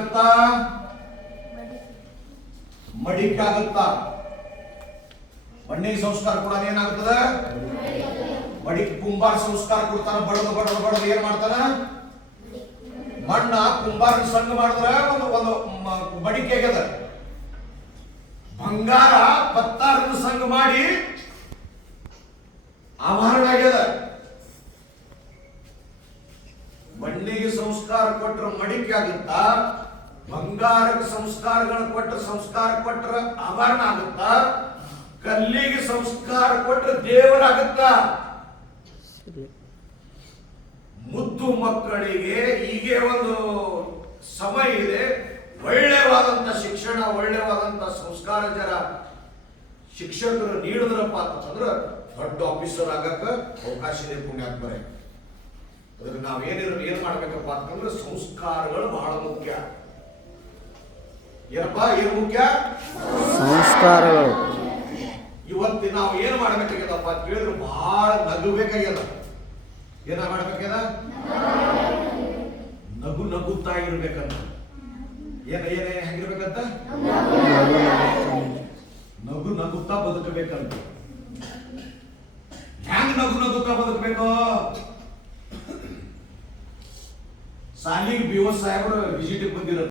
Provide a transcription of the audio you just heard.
ಏನಾಗುತ್ತಾ? ಮಡಿಕೆ ಆಗುತ್ತಾ? ಮಣ್ಣಿಗೆ ಸಂಸ್ಕಾರ ಕೂಡ ಏನಾಗುತ್ತದ? ಮಡಿಕೆ. ಕುಂಬಾರ ಸಂಸ್ಕಾರ ಕೊಡ್ತಾನ, ಬಡದು ಬಡದು ಬಡದು ಏನ್ ಮಾಡ್ತಾನ? ಮಣ್ಣ ಕುಂಬಾರ ಸಂಘ ಮಾಡಿದ್ರ ಒಂದು ಮಡಿಕೆ ಆಗ್ಯದ. ಬಂಗಾರ ಪತ್ತಾರದ ಸಂಘ ಮಾಡಿ ಆಭರಣ ಆಗ್ಯದ. ಮಣ್ಣಿಗೆ ಸಂಸ್ಕಾರ ಕೊಟ್ರ ಮಡಿಕೆ ಆಗುತ್ತಾ? ಬಂಗಾರಕ್ಕೆ ಸಂಸ್ಕಾರ ಕೊಟ್ರ ಆಭರಣ ಆಗುತ್ತಾ? ಕಲ್ಲಿಗೆ ಸಂಸ್ಕಾರ ಕೊಟ್ರ ದೇವರಾಗುತ್ತಾ? ಮುದ್ದು ಮಕ್ಕಳಿಗೆ ಹೀಗೆ ಒಂದು ಸಮಯ ಇದೆ. ಒಳ್ಳೆಯವಾದಂತ ಶಿಕ್ಷಣ, ಒಳ್ಳೆಯವಾದಂತ ಸಂಸ್ಕಾರ ಜರ ಶಿಕ್ಷಕರು ನೀಡಿದ್ರಪ್ಪ ಅಂತಂದ್ರ ದೊಡ್ಡ ಆಫೀಸರ್ ಆಗಕ್ಕ ಅವಕಾಶ ಇದೆ. ಪುಣ್ಯಾತ್ಮರೇ, ಅದಕ್ಕೆ ಏನ್ ಮಾಡ್ಬೇಕಪ್ಪ ಅಂತಂದ್ರೆ ಸಂಸ್ಕಾರಗಳು ಬಹಳ ಮುಖ್ಯ. ಏನಪ್ಪ ಏನು ಮುಖ್ಯ? ಸಂಸ್ಕಾರಗಳು. ಇವತ್ತು ನಾವು ಏನ್ ಮಾಡ್ಬೇಕಾಗ್ಯದಪ್ಪ ಅಂತ ಹೇಳಿದ್ರೆ ಬಹಳ ನಗಬೇಕಾಗ್ಯದ. ಏನ ಮಾಡ್ಬೇಕಾಗ್ಯದ? ನಗು ನಗುತ್ತಾ ಇರ್ಬೇಕಂತ. ಹೆಂಗಿರ್ಬೇಕಂತ? ನಗು ನಗುತ್ತಾ ಬದುಕಬೇಕಂತ. ಹೆಂಗ್ ನಗು ನಗುತ್ತಾ ಬದುಕಬೇಕು? ಸಾಲಿಗೆ BO ಸಾಹೇಬರು ವಿಸಿಟ್ ಬಂದಿರ